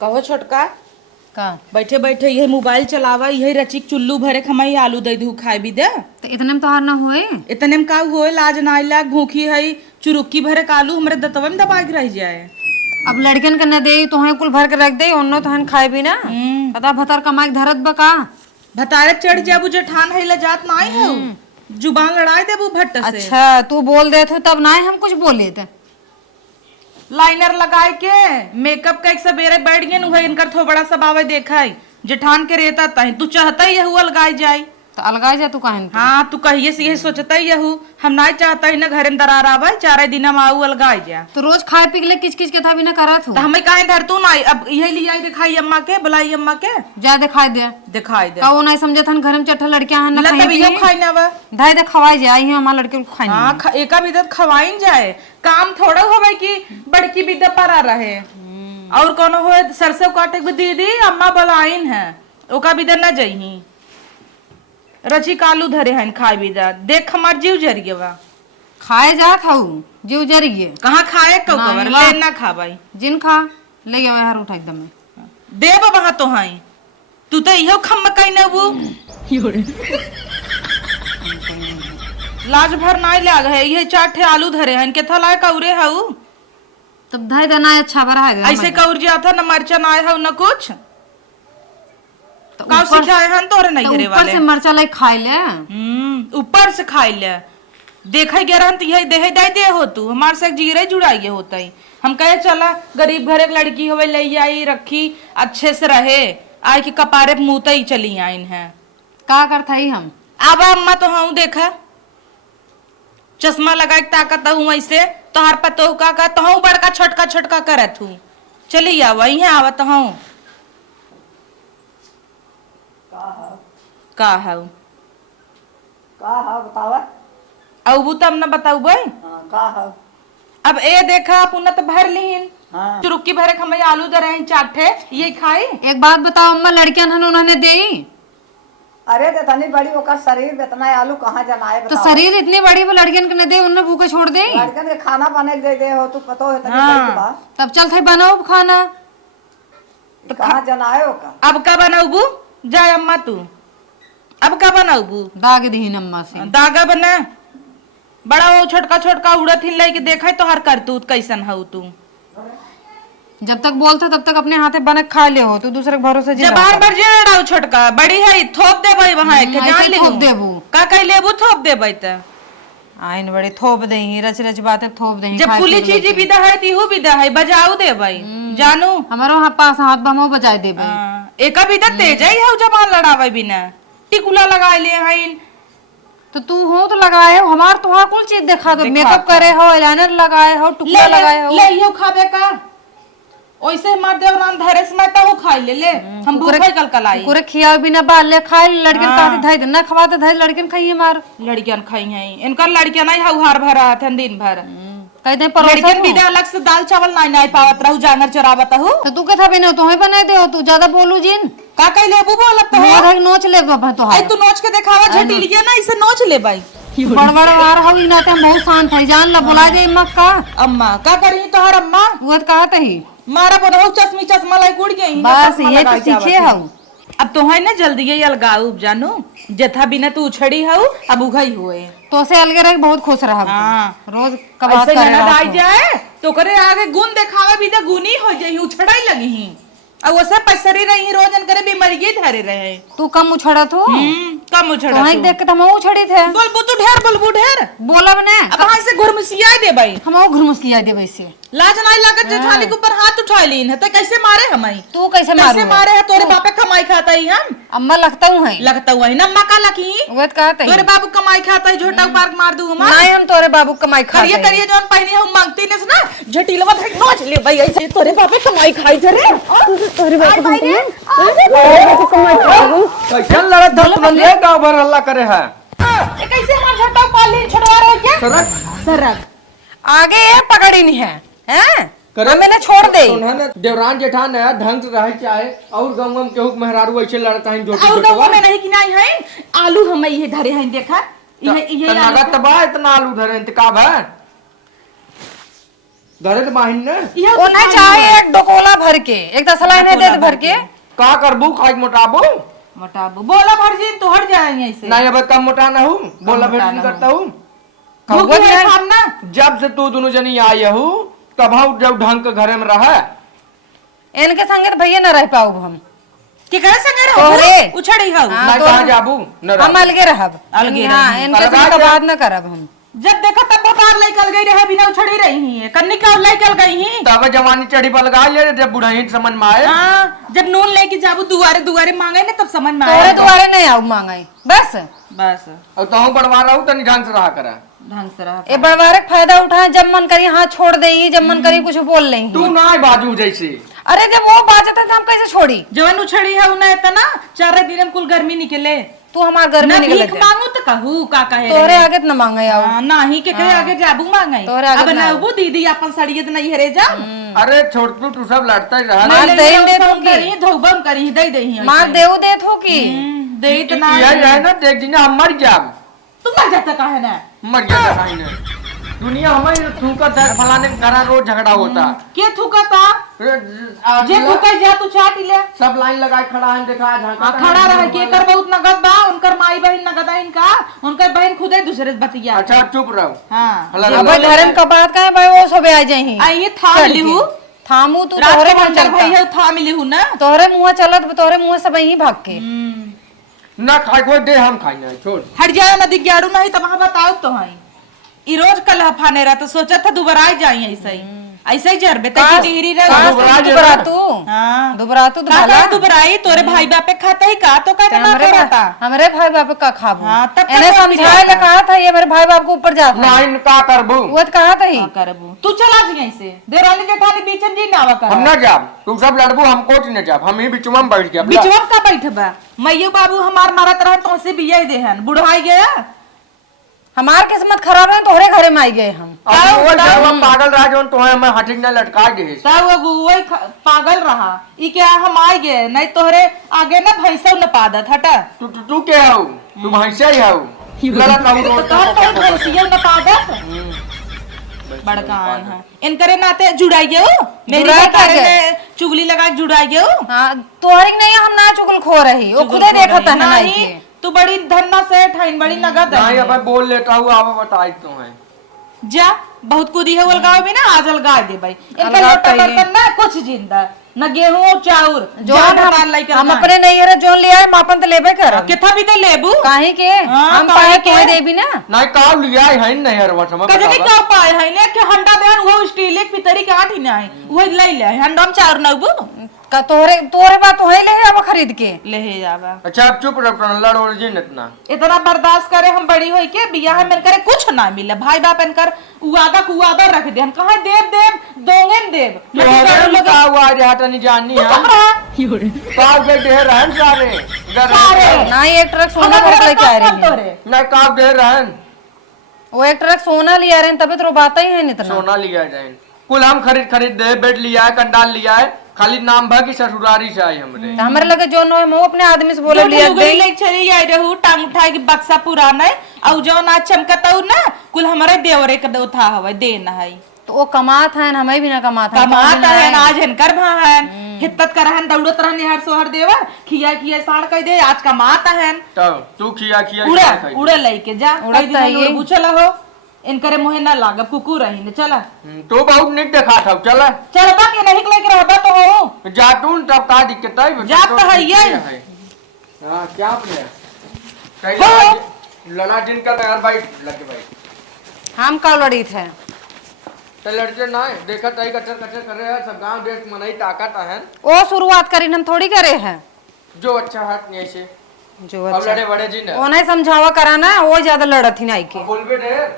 कहो छोटका का बैठे बैठे यही मोबाइल चलावा यही रचिक चुल्लू भरे खमाई आलू दे दू खाए भी दे तो इतने में तोहार ना होए। इतने में का होए लाज ना लाग भूखी है चुरुक्की भरे कालू हमरे दतवा में दबा के रह जाए। अब लड़कन के न दे तोहे कुल भर के रख दे उन्नो तोहन खाए भी ना पता भतर कमाई धरत बका भतारे चढ़ जाबू जेठान है जात ना आई है जुबान लड़ाई देबू भट्ट से। अच्छा तू बोल दे थे तब ना हम कुछ बोले थे। लाइनर लगाए के मेकअप का एक सवेरे बैठ गए नु इनकर थो बड़ा सब आवे देखा है जेठान के रेता तही तू चाहता ही यहू अलगाई जाए तो अलगाए जा तू कहन हाँ तू कहिए से यही सोचता ही यहू हम ना चाहता ही ना घर में दरार आवे चारे दिन में आऊ अलगाई जा तो रोज खाए पी ले किच किच के था भी ना करत हो तो हमें काहे धर तू ना अब यही लिया दिखाई अम्मा के बुलाई अम्मा के जा दिखाई दे दिखाई दे का वो नहीं समझत हन घर में चट्ठा लड़कियां हन ना तभी यो खाई ना वा धाय दे खवाई जाए ही हमार लड़के को खाई हाँ एका बिदत खवाइन जाए काम थोड़ा होवे कि बड़की बिदा परा रहे और कोनो होए सरसों काटे के दीदी अम्मा बुलाइन है ओका बिदा न जइही रची कालू धरे हन खाए बिदा देख हमार जीव जर गेवा खाए जात हूँ जीव जरिए कहाँ खाए कौ कवर ले ना खाबाई जिन खा ले गए हर उठा एकदम में देव वहां तो हाई तू तो इहो खम कई न वो लाज भर नाई लाग है ये चार आलू धरे हन के थलाए कौरे हऊ तब धाय देना अच्छा बरा है ऐसे कौर जा था न मरचा ना हऊ न कुछ तो काउ सिखाए हन तोरे नहीं घरे वाले ऊपर से मरचा लाई खाए ले ऊपर से खाई ले देखै गे रहन यही देहे दाई दे हो तू हमार से जीरे जुड़ाइए होता ही हम कहे चला गरीब घरे की लड़की होवे ले आई रखी अच्छे से रहे आय के कपारे मुंह ही चली आइन है का करता ही हम अब अम्मा तो हूँ देखा चश्मा लगा के ताकत हूँ ऐसे तोहार पतो का तो हूँ बड़का छोटका छोटका करत हूँ चली आवा यहाँ आवत हूँ का हूँ बतावा अब तब न बताऊ भाई का है अब ए देखा पुनः तो भर लीन हाँ। चुरुक्की भरे खमई आलू दे रहे चाटे ये खाई एक बात बताओ अम्मा लड़कियां हन उन्होंने दे अरे तो तनी बड़ी ओकर शरीर इतना आलू कहाँ जमाए तो शरीर इतनी बड़ी वो लड़कियन के न दे उन्हें भूखे छोड़ दे लड़कन के खाना बने के दे हो तू पतो है तनी हाँ। बड़ी बा तब चल थे बनाओ खाना तो कहाँ जनाए ओका अब का बनाऊबू जाए अम्मा तू अब का बनाऊबू दाग दीन अम्मा से दागा बना बड़ा वो छोटका छोटका उड़त हिल के देखा तो हर करतूत कैसन हऊ तू जब तक बोलते तब तक अपने हाथे बने खा ले हो तू दूसरे के भरोसे जी जब बार बार जे डाउ छोटका बड़ी है थोप दे भाई वहां के जान ले थोप देबू का कह लेबू थोप दे भाई त आइन बड़ी थोप दे रच रच बातें थोप दे जब कुली चीज विदा है तीहू विदा है बजाऊ दे भाई जानू हमारो वहाँ पास हाथ बमो बजाए दे एका विदा तेज है जबान लड़ावे बिना टिकुला लगा ले हईन तो तू हो तो लगाए हो हमार तो कुल चीज दिखा दो मेकअप करे हो आईलाइनर लगाए हो टुकड़ा लगाए हो ले इहो खाबे का ओइसे मार देवरान धरे से मैं तो खाई ले हम भूखे कलकलाई पूरे खिया बिना बाल ले खाए लड़किन काटी धाई ना खवाते धाई लड़किन खाइए मार लड़कियन खाई हैं इनकर लड़कियन नहीं हउहार भरा हथन दिन भर कह दे लड़कियन बिना अलग से दाल चावल नहीं पावत रहू जानर चरावत हूँ तो तू कथा बिना तो बना दे हो तू ज्यादा बोलू जिन का कह लेबू बोलत है मोर नोच ले बाबा तो आई तू नोच के दिखावा झटिलिया ना इसे नोच ले भाई बड़बड़ वार हो ना ते बहुत शांत है जान ला बुला दे अम्मा का अम्मा का करी तोहर अम्मा वो कहत ही मारा बनवा चश्मी चश्मा लाई कुड़ गई बस ये तो सीखे हो अब तो है ना जल्दी ये अलगाऊ जानू जथा बिना तू उछड़ी हऊ अब उघई हुए तो से अलगे रह बहुत खुश रहा हाँ। रोज कबात ऐसे करे ननद आई रहा जाए तो करे आगे गुण दिखावे भी तो गुनी हो जाई उछड़ाई लगी ही अब वो सब पसरी रही रोजन करे बीमारी धरे रहे तू कम उछड़त हो कम उछड़ा तो देख के तो हम उछड़ी थे बोलबू ढेर बोलब ने अब वहां से घुरमुसिया दे भाई हम घुरमुसिया दे वैसे लाज नहीं लागत जेठानी के ऊपर हाथ उठा लीन है तो कैसे मारे हमारी तू कैसे मारे है तोरे बापे कमाई खाता ही हम अम्मा लगता हूँ है लगता हुआ है नम्मा का लकी वो कहते तोरे बाबू कमाई खाता है झोटा पार्क मार दूं हम नहीं हम तोरे बाबू कमाई करिए खाते करिए जौन पहने हम मांगती ने ना झटीलवा धक नोच ले भाई ऐसे तोरे बापे कमाई खाई जरे तोरे बापे कैसन लड़त धत बंदे गांव भर हल्ला करे है ये कैसे हमार झोटा पाली छुड़वा रहे क्या सरक सरक आगे ये पकड़ी नहीं है हैं करे मैंने छोड़ दे उन्होंने देवरान जेठान है ढंग से रहे चाहे और गांव में केहू मेहरारू ऐसे लड़ता है जोटी और गांव में नहीं कि नहीं है आलू हम ये धरे हैं देखा ये तनागत बा इतना आलू धरे इंतकाब है घरे तो बाहिन ने यह वो नहीं चाहे एक डोकोला भर के एक तसला नहीं दे भर के का करबू खाई मोटाबू मोटाबू बोला भरजी तो हट जाएंगे ऐसे नहीं अब कम मोटा ना हूँ बोला फिर मोटा नहीं ना करता हूँ भूखी है खाना जब से तू दोनों जनी आई हूँ तब हम जब ढंग के घरे में रहा इनके संगे तो भैया न रह पाऊ हम कि करे संगे तोहरे। रहो उछड़ी हो हाँ, मैं तो कहाँ जाबू न हम रह अलगे रहब अलगे हाँ रही। इनके अलगा संगे क्या? बात न करब हम जब देखा तब बकार निकल गई रहे बिना उछड़ी रही है कन्नी का निकल गई ही तब जवानी चढ़ी पर लगा ले जब बुढ़ाई समझ में आए हाँ जब नून लेके जाबू दुआरे दुआरे मांगे ना तब समझ में तोरे आया दुआरे नहीं आऊ मांगाई बस बस और तो हूँ बढ़वा रहा हूँ तो ढंग से रहा करा ढंग से रहा ए बड़वारे का फायदा उठाए जब मन करी हाथ छोड़ दे जब मन करी कुछ बोल लेंगे तू ना बाजू जैसे अरे जब वो बाजता तो हम कैसे छोड़ी जवन उछड़ी है उन्हें इतना 4 दिन में कुल गर्मी निकले तू हमार घर में ना निकल भीख मांगू तो कहू का कहे तोरे आगे तो न मांगे आओ नहीं के कहे आगे जाबू मांगे तोरे आगे अब ना ना आऊ। वो दीदी अपन सड़िए तो नहीं हरे जा अरे छोड़ तू सब लड़ता ही रहा मार दे दे तू की करी धोबम करी दे दे मार देऊ दे थू की दे इतना यही है ना देख जी हम मर जाब तू मर जाता काहे ना मर जाता नहीं ना दुनिया हमारी थूका था फलाने के घर रोज झगड़ा होता के थूका था जे थूका जा तू चाट ले सब लाइन लगा के खड़ा है देखा झांका खड़ा रह के कर बहुत नगद बा उनकर माई बहन नगद है इनका उनकर बहन खुदे दूसरे से बतिया अच्छा चुप रहो हाँ हला अब धर्म का बात का है भाई वो सब आ जाई आइए था मिली हूँ थामू तू रात तोहरे के मुंह बंदर भाई चलता है था मिली हूँ ना तोहरे मुंह चलत तोहरे मुंह से वही भाग के ना खाए कोई दे हम खाएंगे छोड़ हट जाए ना दिग्यारू नहीं तो वहां बताओ तो है ई रोज कल हफाने रहा तो सोचा था दोबारा आ जाए ऐसे ही जरबे तक की डिहरी रह दुबरा तू हाँ दुबरा तू का भला दोबाराई तोरे भाई बापे खाता ही का तो कहते ना करता हमरे भाई बाप का खाबू हाँ, तब तक इन्हें वो समझाए ले कहा था ये मेरे भाई बाप को ऊपर जाता ना इनका करबू वो तो कहा था ही करबू तू चला जी ऐसे देरानी जेठानी बीचन जी नावा कर हम ना जाब तू सब लड़बू हम कोच न जाब हम ही बिचुआ में बैठ गया बिचवा का बैठबा मैयो बाबू हमार मारत रहे तो से बिया देहन बुढ़ाई गया हमार किस्मत खराब है तोहरे घरे में आई गए हम अब वो जब पागल रहा जो तो हमें हटिक न लटका दे तब वो वही पागल रहा ई क्या हम आ गए नहीं तोहरे आगे ना भैंसा न पादत हटा तू क्या हो तू भैंसा ही हो लड़ा कहूं तो रोज तोहर तो भैंसिया न पादत बड़कान है इनकरे नाते जुड़ाइए हो मेरी जुड़ाई क्या बारे है? में चुगली लगा जुड़ाइए हो हाँ तोहरी नहीं है, हम ना चुगल खो रही वो खुदे देखा था ना नहीं तू बड़ी धन्ना से ठाइन बड़ी नगद है। नहीं अब बोल लेता हूँ आप बताई तो है जा बहुत कुदी है अलगाव भी ना आज अलगा दे भाई इनका अलगाव लोटा चाहिए। बर्तन ना कुछ जिंदा न गेहूं और चाउर जो जा हम ढकाल लाई हम कर अपने नहीं है जोन लिया है मापन तो लेबे कर किथा भी तो लेबू काहे के हाँ, हम काहे पाए के? कोई देबी ना नहीं काव लिया है नहीं यार वो समझ कजे के क्या पाए है ने के हंडा देन वो स्टील एक पितरी के आठी ना है वो ले ले हंडा में चाउर नबू का तोहरे तोहरे बात तो है ले अब खरीद के ले हे जावा अच्छा अब चुप रहो लड़ो जिन इतना इतना बर्दाश्त करे हम बड़ी होई के बियाह में करे कुछ ना मिले भाई बाप इनकर उआदा कुआदा रख दे हम कहा देव देव दोंगे देव तो हमें का हुआ जाता नहीं जाननी है काव के ढेर रहन सारे इधर ना ये एक ट्रक सोना भर के लेके आ रही है तोरे नहीं काव ढेर रहन वो एक ट्रक सोना लिया रहे तभी तो बात ही है नहीं इतना सोना लिया जाए कुल हम खरीद दे बेड लिया है कंडाल लिया है खाली नाम भर की ससुरारी से आई हमरे तो हमारे लगे जो नो है वो अपने आदमी से बोले लिया दे ले चली आई रहू टांग उठाई के बक्सा पुराना है और जो ना चमकताऊ ना कुल हमारे देवरे के उठा हवे देना है तो वो कमात है हमें भी ना कमाता कमात है आज इनकर भाहन हित्तत करहन दौड़त रहन हर सोहर देवर खिया खिया साड़ कह दे आज कमाता है तो तू खिया उड़ा उड़ा लेके जा उड़ा कई दिन लोग पूछला हो इनकरे मुहे ना लाग कुकुर रही चला तो बहुत निक देखा था चला चलबा के नहीं लेके रहबा तो हो जाटून तब का दिक्कत है जात तो है ये। हां क्या अपने कई लड़ा दिन का यार भाई लगे भाई हम का लड़ी थे तो लड़के ना देखा तई कचर कचर कर रहे हैं सब गांव देश मनई ताकत है वो शुरुआत करी हम थोड़ी करे हैं जो अच्छा हाथ नहीं से जो अब अच्छा लड़े बड़े जी ने वो नहीं समझावा कराना वो ज्यादा लड़त ही नहीं के बोलबे ढेर